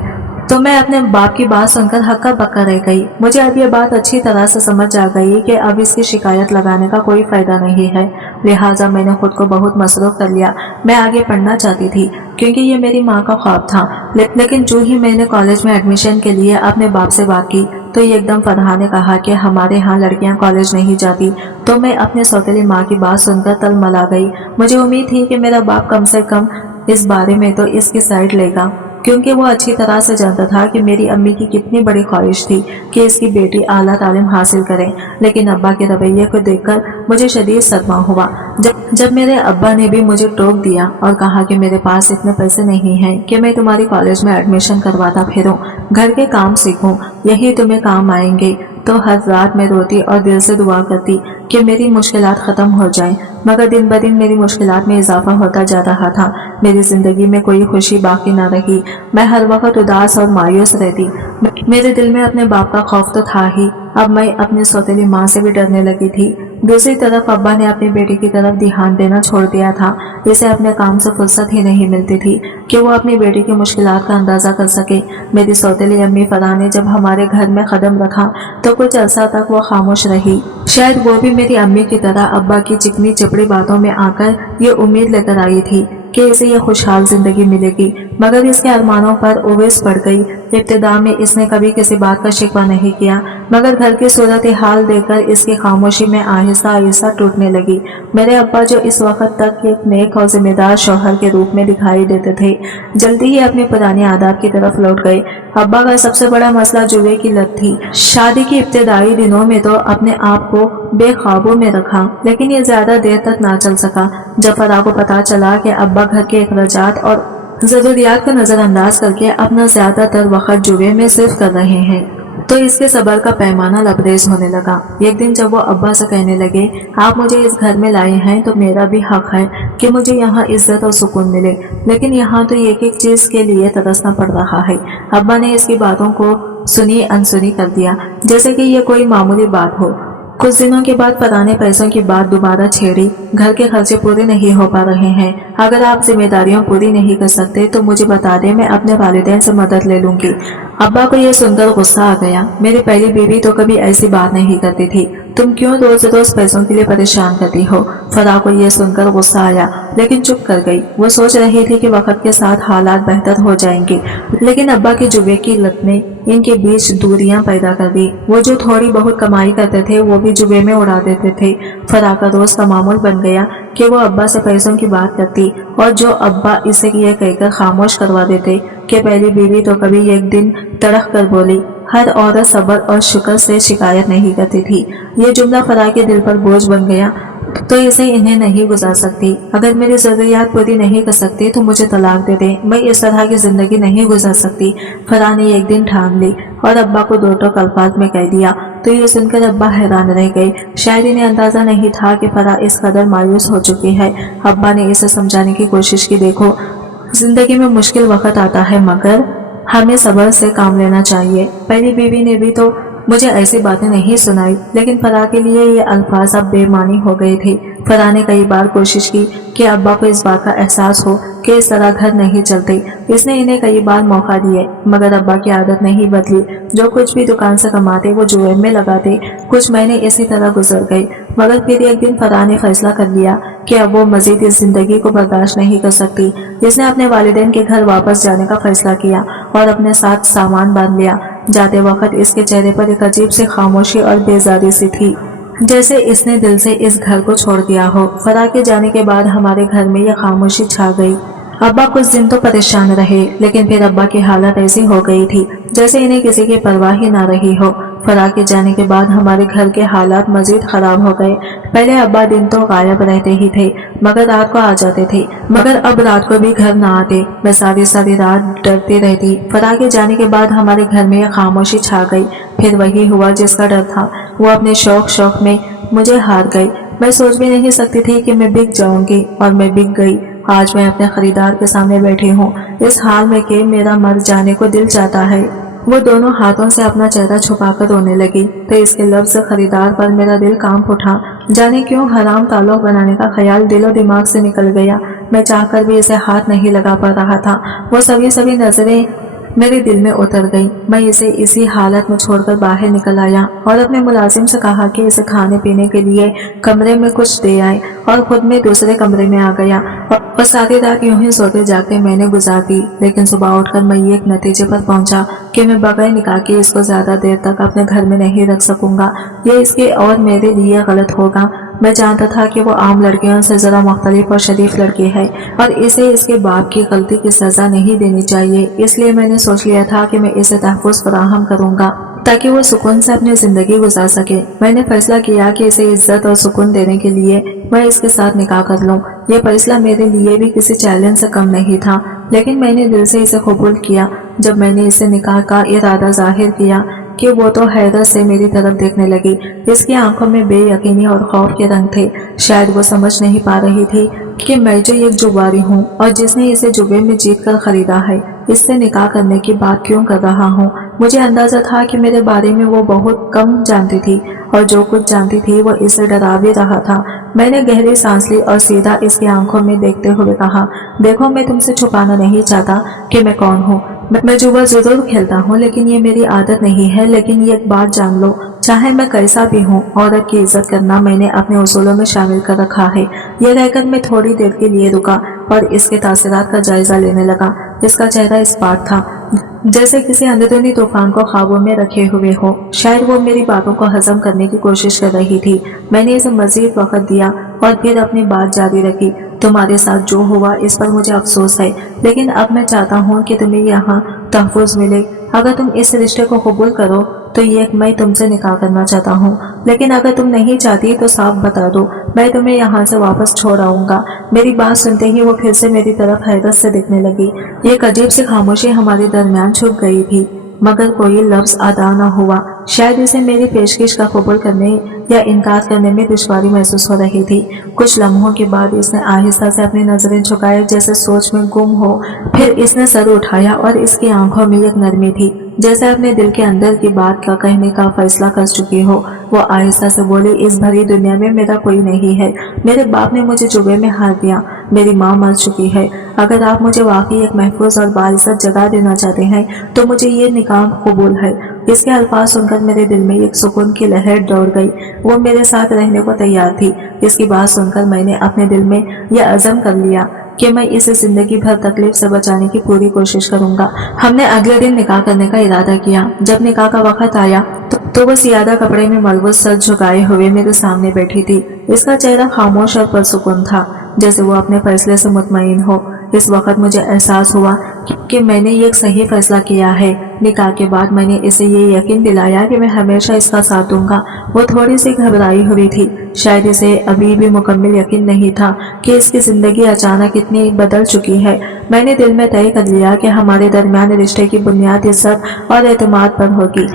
तो मैं अपने बाप की बात सुनकर हक्का बक्का रह गई। मुझे अब ये बात अच्छी तरह से समझ आ गई कि अब इसकी शिकायत लगाने का कोई फायदा नहीं है, लिहाजा मैंने खुद को बहुत मसरूफ कर लिया। मैं आगे पढ़ना चाहती थी क्योंकि ये मेरी माँ का ख्वाब था, लेकिन जो ही मैंने कॉलेज में एडमिशन के लिए अपने बाप से बात की तो ये एकदम फरहा ने कहा कि हमारे यहाँ लड़कियाँ कॉलेज नहीं जाती। तो मैं अपने सौतेली माँ की बात सुनकर तलमला गई। मुझे उम्मीद थी कि मेरा बाप कम से कम इस बारे में तो इसकी साइड लेगा, क्योंकि वो अच्छी तरह से जानता था कि मेरी अम्मी की कितनी बड़ी ख्वाहिश थी कि इसकी बेटी आला तालीम हासिल करे। लेकिन अब्बा के रवैये को देखकर मुझे शदीद सदमा हुआ जब मेरे अब्बा ने भी मुझे टोक दिया और कहा कि मेरे पास इतने पैसे नहीं हैं कि मैं तुम्हारी कॉलेज में एडमिशन करवाता फिरूं, घर के काम सीखूं, यही तुम्हें काम आएंगे। तो हर रात मैं रोती और दिल से दुआ करती कि मेरी मुश्किलात ख़त्म हो जाएं, मगर दिन ब दिन मेरी मुश्किलात में इजाफा होता जा रहा था। मेरी ज़िंदगी में कोई खुशी बाकी ना रही। मैं हर वक्त उदास और मायूस रहती। मेरे दिल में अपने बाप का खौफ तो था ही, अब मैं अपनी सौतेली माँ से भी डरने लगी थी। दूसरी तरफ अब्बा ने अपनी बेटी की तरफ ध्यान देना छोड़ दिया था। इसे अपने काम से फुर्सत ही नहीं मिलती थी कि वो अपनी बेटी की मुश्किलात का अंदाज़ा कर सके। मेरी सौतेली अम्मी फराह ने जब हमारे घर में कदम रखा तो कुछ अर्सा तक वो खामोश रही। शायद वो भी मेरी अम्मी की तरह अब्बा की चिकनी चपड़ी बातों में आकर ये उम्मीद लेकर आई थी कि इसे ये खुशहाल जिंदगी मिलेगी, मगर इसके अरमानों पर उवेस पड़ गई। इब्तिदा में इसने कभी किसी बात का शिकवा नहीं किया, मगर घर की सूरत हाल देखकर इसकी खामोशी में आहिस्ता आहिस्ता टूटने लगी। मेरे अब्बा जो इस वक्त तक एक नेक और जिम्मेदार शौहर के रूप में दिखाई देते थे, जल्दी ही अपनी पुरानी आदत की तरफ लौट गए। अब्बा का सबसे बड़ा मसला जुए की लत थी। शादी की इब्तिदाई दिनों में तो अपने आप को बेकाबू में रखा, लेकिन ये ज्यादा देर तक ना चल सका। जब फराह को पता चला कि अब्बा घर के अखराजात और जरूरियात को नजरअंदाज करके अपना ज्यादातर वक्त जुए में सिर्फ कर रहे हैं, तो इसके सब्र का पैमाना लबरेज होने लगा। एक दिन जब वो अब्बा से कहने लगे, आप मुझे इस घर में लाए हैं तो मेरा भी हक है कि मुझे यहाँ इज्जत और सुकून मिले, लेकिन यहाँ तो एक एक चीज के लिए तरसना पड़ रहा है। अब्बा ने इसकी बातों को सुनी अनसुनी कर दिया, जैसे कि ये कोई मामूली बात हो। कुछ दिनों के बाद पुराने पैसों की बात दोबारा छेड़ी। घर के खर्चे पूरे नहीं हो पा रहे हैं, अगर आप जिम्मेदारियां पूरी नहीं कर सकते तो मुझे बता दें, मैं अपने वालिदैन से मदद ले लूंगी। अब्बा को यह सुनकर गुस्सा आ गया। मेरी पहली बीवी तो कभी ऐसी बात नहीं करती थी, तुम क्यों रोज रोज पैसों के लिए परेशान करती हो। फराह को यह सुनकर गुस्सा आया, लेकिन चुप कर गई। वो सोच रही थी कि वक्त के साथ हालात बेहतर हो जाएंगे, लेकिन अब्बा की जुए की लत ने इनके बीच दूरियां पैदा कर दी। वो जो थोड़ी बहुत कमाई करते थे वो भी जुए में उड़ा देते थे। फराह का रोज का मामूल बन गया कि वो अब्बा से पैसों की बात करती और जो अब्बा इसे ये कहकर खामोश करवा देते कि पहली बीवी तो कभी एक दिन तड़क कर बोली, हर औरत सब्र और शुक्र से शिकायत नहीं करती थी। ये जुमला फराह के दिल पर बोझ बन गया तो इसे इन्हें नहीं गुजार सकती। अगर मेरी जरूरियात पूरी नहीं कर सकती तो मुझे तलाक दे दे, मैं इस तरह की जिंदगी नहीं गुजार सकती। फराह ने एक दिन ठान ली और अब्बा को दो टोक अल्फाज में कह दिया। तो ये सुनकर अब्बा हैरान रह गए। शायद इन्हें अंदाजा नहीं था कि फराह इस कदर मायूस हो चुकी है। अब्बा ने इसे समझाने की कोशिश की, देखो जिंदगी में मुश्किल वक्त आता है मगर हमें सब्र से काम लेना चाहिए। पहली बीवी ने भी तो मुझे ऐसी बातें नहीं सुनाई, लेकिन फराह के लिए ये अल्फाज अब बेमानी हो गए थे। फराह ने कई बार कोशिश की कि अब्बा को इस बात का एहसास हो कि इस तरह घर नहीं चलते। इसने इन्हें कई बार मौका दिए मगर अब्बा की आदत नहीं बदली। जो कुछ भी दुकान से कमाते वो जुए में लगाते। कुछ महीने इसी तरह गुजर गए मगर फिर एक दिन फराह ने फैसला कर लिया कि अब वो मजीद इस जिंदगी को बर्दाश्त नहीं कर सकती। इसने अपने वालिदैन के घर वापस जाने का फैसला किया और अपने साथ सामान बांध लिया। जाते वक्त इसके चेहरे पर एक अजीब सी खामोशी और बेजारी सी थी, जैसे इसने दिल से इस घर को छोड़ दिया हो। फराह के जाने के बाद हमारे घर में यह खामोशी छा गई। अब्बा कुछ दिन तो परेशान रहे लेकिन फिर अब्बा की हालत ऐसी हो गई थी जैसे इन्हें किसी की परवाह ही ना रही हो। फराह के जाने के बाद हमारे घर के हालात मजीद खराब हो गए। पहले अब्बा दिन तो गायब रहते ही थे मगर रात को आ जाते थे, मगर अब रात को भी घर ना आते। मैं सारी सारी रात डरती रहती। फराह के जाने के बाद हमारे घर में खामोशी छा गई। फिर वही हुआ जिसका डर था, वो अपने शौक में मुझे हार गई। मैं सोच भी नहीं सकती थी कि मैं बिक जाऊंगी और मैं बिक गई। आज मैं अपने खरीदार के सामने बैठी हूँ इस हाल में कि मेरा मर जाने को दिल चाहता है। वो दोनों हाथों से अपना चेहरा छुपाकर रोने लगी तो इसके लफ्ज खरीदार पर मेरा दिल कांप उठा। जाने क्यों हराम ताल्लुक बनाने का ख्याल दिलो दिमाग से निकल गया। मैं चाहकर भी इसे हाथ नहीं लगा पा रहा था। वो सभी नजरें मेरे दिल में उतर गई। मैं इसे इसी हालत में छोड़कर बाहर निकल आया और अपने मुलाजिम से कहा कि इसे खाने पीने के लिए कमरे में कुछ दे आए और खुद में दूसरे कमरे में आ गया और सारी रात यूं ही सोते जागते मैंने गुजार दी। लेकिन सुबह उठकर मैं एक नतीजे पर पहुंचा कि मैं बगैर निकाह के इसको ज्यादा देर तक अपने घर में नहीं रख सकूंगा। ये इसके और मेरे लिए गलत होगा। मैं जानता था कि वो आम लड़कियों से जरा मुख्तलिफ और शरीफ लड़की है और इसे इसके बाप की गलती की सजा नहीं देनी चाहिए। इसलिए मैंने सोच लिया था कि मैं इसे तहफ़्फ़ुज़ फराहम करूंगा ताकि वो सुकून से अपनी जिंदगी गुजार सके। मैंने फैसला किया कि इसे इज्जत और सुकून देने के लिए मैं इसके साथ निकाह कर लूं। यह फैसला मेरे लिए भी किसी चैलेंज से कम नहीं था, लेकिन मैंने दिल से इसे कबूल किया। जब मैंने इसे निकाह का इरादा जाहिर किया कि वो तो हैरत से मेरी तरफ देखने लगी। इसकी आंखों में बेयकीनी और खौफ के रंग थे। शायद वो समझ नहीं पा रही थी कि मैं जो एक जुआरी हूँ और जिसने इसे जुए में जीत कर खरीदा है, इससे निकाह करने की बात क्यों कर रहा हूँ। मुझे अंदाजा था कि मेरे बारे में वो बहुत कम जानती थी और जो कुछ जानती थी वो इसे डरा भी रहा था। मैंने गहरी सांस ली और सीधा इसकी आंखों में देखते हुए कहा, देखो मैं तुमसे छुपाना नहीं चाहता कि मैं कौन हूँ। मैं जुआ जरूर खेलता हूँ लेकिन ये मेरी आदत नहीं है। लेकिन ये एक बात जान लो, चाहे मैं कैसा भी हूँ, औरत की इज्जत करना मैंने अपने उसूलों में शामिल कर रखा है। ये रहकर मैं थोड़ी देर के लिए रुका और इसके तासीरात का जायजा लेने लगा। इसका चेहरा इस्पात था जैसे किसी अंदरूनी तूफान को ख्वाबों में रखे हुए हो। शायद वो मेरी बातों को हजम करने की कोशिश कर रही थी। मैंने इसे मजीद वक्त दिया और फिर अपनी बात जारी रखी। तुम्हारे साथ जो हुआ इस पर मुझे अफसोस है, लेकिन अब मैं चाहता हूँ कि तुम्हें यहाँ तहफ़्फ़ुज़ मिले। अगर तुम इस रिश्ते को कबूल करो तो ये मैं तुमसे निकाह करना चाहता हूँ, लेकिन अगर तुम नहीं चाहती तो साफ बता दो, मैं तुम्हें यहाँ से वापस छोड़ आऊंगा। मेरी बात सुनते ही वो फिर से मेरी तरफ हैरत से देखने लगी। एक अजीब सी खामोशी हमारे दरमियान छुप गई थी मगर कोई लफ्ज अदा न हुआ। शायद इसे मेरी पेशकश का कबूल करने या इनकार करने में दुश्वारी महसूस हो रही थी। कुछ लम्हों के बाद इसने आहिस्ता से अपनी नजरें झुकाए जैसे सोच में गुम हो। फिर इसने सर उठाया और इसकी आंखों में एक नरमी थी जैसे अपने दिल के अंदर की बात का कहने का फैसला कर चुकी हो। वो आहिस्ता से बोली, इस भरी दुनिया में मेरा कोई नहीं है। मेरे बाप ने मुझे जुए में हार दिया। मेरी माँ मर चुकी है। अगर आप मुझे वाकई एक महफूज और बाइज्जत जगह देना चाहते हैं तो मुझे ये निकाह कबूल है। इसके अल्फाज सुनकर मेरे दिल में एक सुकून की लहर दौड़ गई। वो मेरे साथ रहने को तैयार थी। इसकी बात सुनकर मैंने अपने दिल में यह अज़म कर लिया कि मैं इसे जिंदगी भर तकलीफ से बचाने की पूरी कोशिश करूंगा। हमने अगले दिन निकाह करने का इरादा किया। जब निकाह का वक्त आया तो वो सियादा कपड़े में मलबूस सर झुकाए हुए मेरे सामने बैठी थी। इसका चेहरा खामोश और पुरसुकून था, जैसे वो अपने फैसले से मुतमईन हो। इस वक्त मुझे एहसास हुआ कि मैंने ये एक सही फैसला किया है। निकाह के बाद मैंने इसे ये यकीन दिलाया कि मैं हमेशा इसका साथ दूंगा। वो थोड़ी सी घबराई हुई थी, शायद इसे अभी भी मुकम्मल यकीन नहीं था कि इसकी जिंदगी अचानक इतनी बदल चुकी है। मैंने दिल में तय कर लिया कि हमारे दरमियान रिश्ते की बुनियाद इज्जत और एतमाद पर होगी।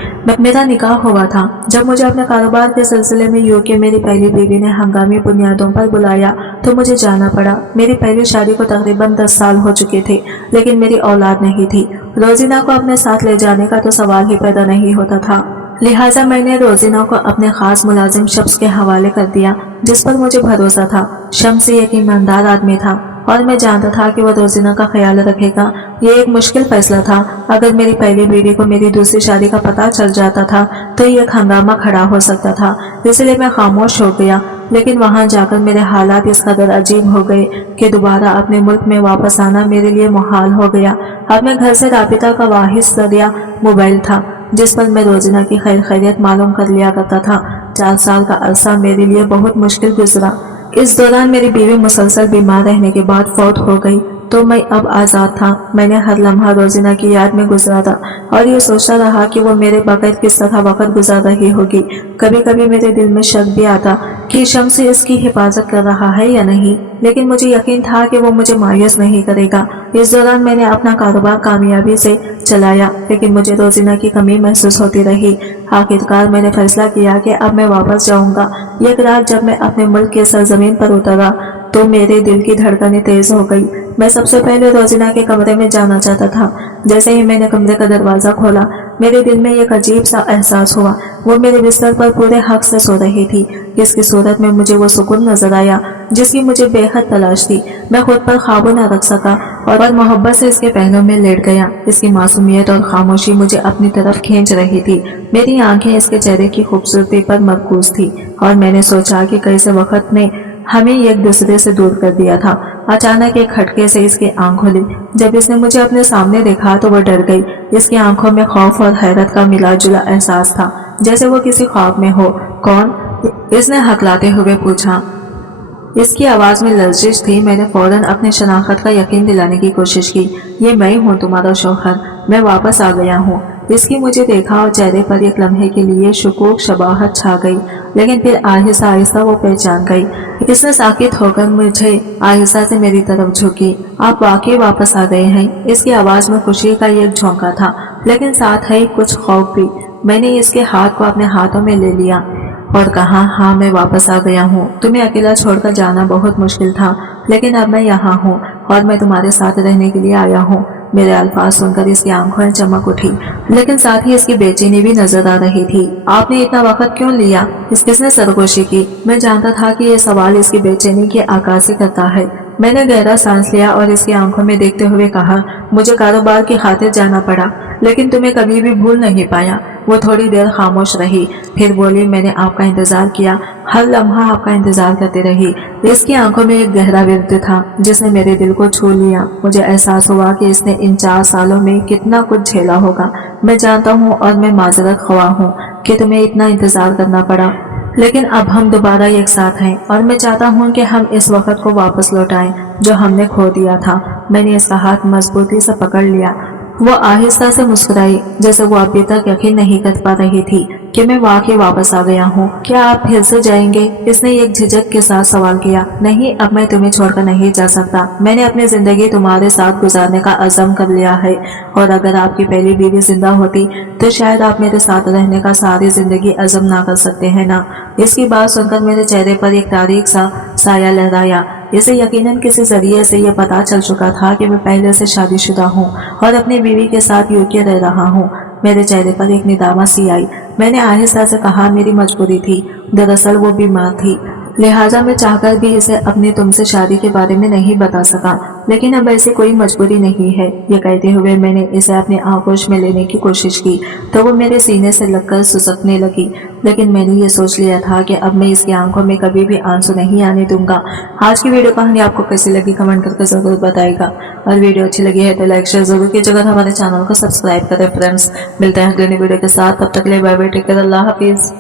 मेरा निकाह हुआ था जब मुझे अपने कारोबार के सिलसिले में यूके मेरी पहली बीवी ने हंगामी बुनियादों पर बुलाया तो मुझे जाना पड़ा। मेरी पहली शादी को तकरीबन 10 साल हो चुके थे, लेकिन मेरी औलाद नहीं थी। रोजीना को अपने साथ ले जाने का तो सवाल ही पैदा नहीं होता था, लिहाजा मैंने रोजीना को अपने खास मुलाजिम शख्स के हवाले कर दिया जिस पर मुझे भरोसा था। शम्स एक ईमानदार आदमी था और मैं जानता था कि वो रोजीना का ख्याल रखेगा। ये एक मुश्किल फैसला था। अगर मेरी पहली बीवी को मेरी दूसरी शादी का पता चल जाता था तो ये हंगामा खड़ा हो सकता था, इसलिए मैं खामोश हो गया। लेकिन वहां जाकर मेरे हालात इस कदर अजीब हो गए कि दोबारा अपने मुल्क में वापस आना मेरे लिए मुहाल हो गया। अपने घर से राबिता का वाहिद जरिया मोबाइल था जिस पर मैं रोजीना की खैर खैरियत मालूम कर लिया करता था। 4 साल का अरसा मेरे लिए बहुत मुश्किल गुजरा। इस दौरान मेरी बीवी मुसलसल बीमार रहने के बाद फौत हो गई तो मैं अब आज़ाद था। मैंने हर लम्हा रोजीना की याद में गुजारा और ये सोचता रहा कि वो मेरे बगैर किस तरह वक्त गुजार रही होगी। कभी कभी मेरे दिल में शक भी आता कि शम्स इसकी हिफाजत कर रहा है या नहीं, लेकिन मुझे यकीन था कि वो मुझे मायूस नहीं करेगा। इस दौरान मैंने अपना कारोबार कामयाबी से चलाया, लेकिन मुझे रोजीना की कमी महसूस होती रही। आखिरकार मैंने फैसला किया कि अब मैं वापस जाऊंगा। एक रात जब मैं अपने मुल्क के सरजमीन पर उतरा तो मेरे दिल की धड़कनें तेज हो गई। मैं सबसे पहले रोजीना के कमरे में जाना चाहता था। जैसे ही मैंने कमरे का दरवाजा खोला मेरे दिल में एक अजीब सा एहसास हुआ। वो मेरे बिस्तर पर पूरे हक से सो रही थी। इसकी सूरत में मुझे वो सुकून नजर आया जिसकी मुझे बेहद तलाश थी। मैं खुद पर काबू न रख सका और मोहब्बत से इसके पहनों में लेट गया। इसकी मासूमियत और खामोशी मुझे अपनी तरफ खींच रही थी। मेरी आंखें इसके चेहरे की खूबसूरती पर मरकूज थी और मैंने सोचा कि कैसे वक्त ने हमें एक दूसरे से दूर कर दिया था। अचानक एक खटके से इसकी आंख खुली। जब इसने मुझे अपने सामने देखा तो वो डर गई। इसकी आंखों में खौफ और हैरत का मिला जुला एहसास था, जैसे वो किसी ख्वाब में हो। कौन? इसने हकलाते हुए पूछा। इसकी आवाज में लर्जिश थी। मैंने फौरन अपनी शनाख्त का यकीन दिलाने की कोशिश की। ये मैं हूँ, तुम्हारा शौहर। मैं वापस आ गया हूँ। इसकी मुझे देखा और चेहरे पर एक लम्हे के लिए शुकूक शबाहत छा गई, लेकिन फिर आहिस्ता आहिस्ता वो पहचान गई। इसने साकित होकर मुझे आहिस्ता से मेरी तरफ झुकी। आप वाकई वापस आ गए हैं। इसकी आवाज में खुशी का एक झोंका था, लेकिन साथ ही कुछ खौफ भी। मैंने इसके हाथ को अपने हाथों में ले लिया और कहा, हाँ मैं वापस आ गया हूँ। तुम्हें अकेला छोड़कर जाना बहुत मुश्किल था, लेकिन अब मैं यहाँ हूँ और मैं तुम्हारे साथ रहने के लिए आया हूँ। मेरे अल्फाज सुनकर इसकी आंखों में चमक उठी, लेकिन साथ ही इसकी बेचैनी भी नजर आ रही थी। आपने इतना वक्त क्यों लिया? इसने सरगोशी की। मैं जानता था कि यह सवाल इसकी बेचैनी की आकाशी करता है। मैंने गहरा सांस लिया और इसकी आंखों में देखते हुए कहा, मुझे कारोबार की खातिर जाना पड़ा, लेकिन तुम्हें कभी भी भूल नहीं पाया। वो थोड़ी देर खामोश रही, फिर बोली, मैंने आपका इंतजार किया, हर लम्हा आपका इंतजार करती रही। इसकी आंखों में एक गहरा विरद था जिसने मेरे दिल को छू लिया। मुझे एहसास हुआ कि इसने इन 4 सालों में कितना कुछ झेला होगा। मैं जानता हूँ और मैं माजरत ख्वाह हूँ कि तुम्हें इतना इंतजार करना पड़ा, लेकिन अब हम दोबारा एक साथ हैं और मैं चाहता हूँ कि हम इस वक्त को वापस लौटाएं जो हमने खो दिया था। मैंने इसका हाथ मजबूती से पकड़ लिया। वो आहिस्ता से मुस्कुराई, जैसे वो अभी तक यकीन नहीं कर पा रही थी कि मैं वाकई वापस आ गया हूँ। क्या आप फिर से जाएंगे? इसने एक झिझक के साथ सवाल किया। नहीं, अब मैं तुम्हें छोड़कर नहीं जा सकता। मैंने अपनी जिंदगी तुम्हारे साथ गुजारने का अज़म कर लिया है और अगर आपकी पहली बीवी जिंदा होती तो शायद आप मेरे साथ रहने का सारी जिंदगी अज़म ना कर सकते हैं ना। इसकी बात सुनकर मेरे चेहरे पर एक तारीख सा साया लहराया। इसे यकीनन किसी जरिए से यह पता चल चुका था कि मैं पहले से शादीशुदा हूँ और अपनी बीवी के साथ यूके रह रहा हूँ। मेरे चेहरे पर एक निदामा सी आई। मैंने आहिस्ता से कहा, मेरी मजबूरी थी। दरअसल वो बीमार थी, लिहाजा मैं चाहकर भी इसे अपनी तुमसे शादी के बारे में नहीं बता सका। لیکن اب ایسی کوئی مجبوری نہیں ہے۔ یہ کہتے ہوئے میں نے اسے اپنے آغوش میں لینے کی کوشش کی تو وہ میرے سینے سے لگ کر سسکنے لگی، لیکن میں نے یہ سوچ لیا تھا کہ اب میں اس کی آنکھوں میں کبھی بھی آنسو نہیں آنے دوں گا۔ آج کی ویڈیو کہانی آپ کو کیسی لگی کمنٹ کر کے ضرور بتائے گا، اور ویڈیو اچھی لگی ہے تو لائک شیئر ضرور کیجیے گا، ہمارے چینل کو سبسکرائب کریں۔ فرینڈس ملتے ہیں اگلے ویڈیو کے ساتھ، تب تک کے لیے بائے بائے، ٹیک کیئر، اللہ حافظ۔